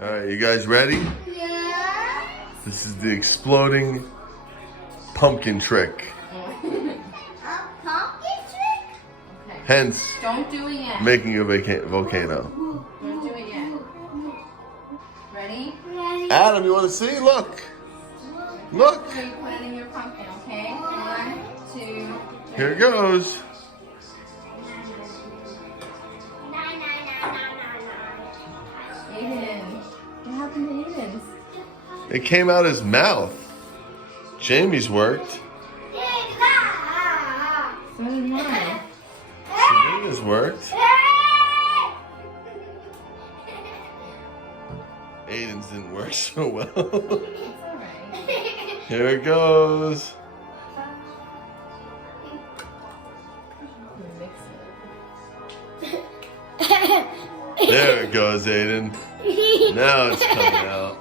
All right, you guys ready? Yeah. This is the exploding pumpkin trick. A pumpkin trick? Okay. Hence, Don't do it yet. making a volcano. Don't do it yet. Ready? Ready? Adam, you want to see? Look. Look. So you put it in your pumpkin, okay? 1, 2, 3. Here it goes. Aiden. What happened to Aiden's? It came out his mouth. Jamie's worked. So did mine. Sabrina's worked. Aiden's didn't work so well. It's alright. Here it goes. Mix There it goes, Aiden. Now it's coming out.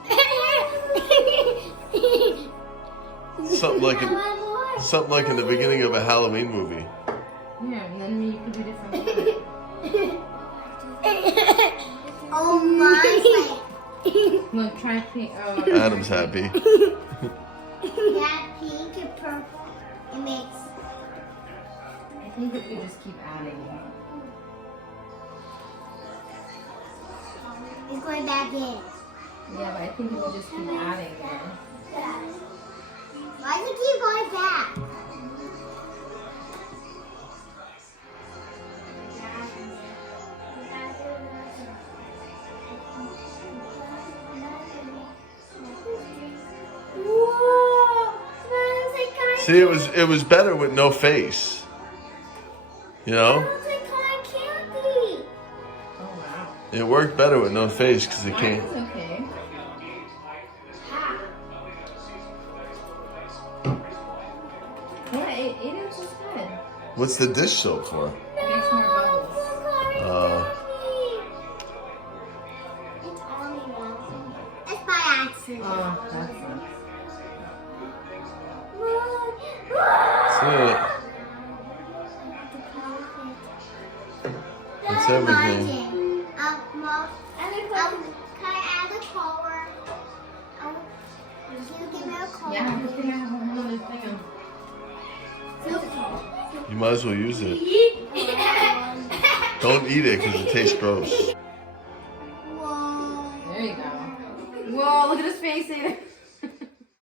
Something like in the beginning of a Halloween movie. it. Yeah, and then you can do different things. Oh my! Look, try pink. Oh, Adam's happy. That pink and purple, it makes. I think if you just keep adding. It's going back in. Yeah, but I think if you just keep adding then. Why does it keep going back? Whoa! Smells like cotton See, it was better with no face. You know? Smells like cotton candy. Oh, wow. It worked better with no face because it Mine came. is okay. Yeah, Aiden's just good. What's the dish soap for? Makes more bubbles. It's only one. It's by accident. Oh, that sucks. That's it. That's everything. Mom, can I add the color? Can you give me a color? Yeah, I'm just gonna have another thing You might as well use it. Don't eat it because it tastes gross. Whoa. There you go. Whoa, look at his face, Aiden.